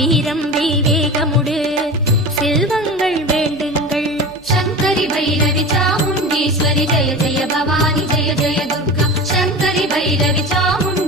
வீரம் விவேகமுடு செல்வங்கள் வேண்டுங்கள். சங்கரி பைரவி சாமுண்டீஸ்வரி ஜெய ஜெய பவானி ஜெய ஜெய துர்கா. சங்கரி பைரவி சாமுண்டீஸ்வரி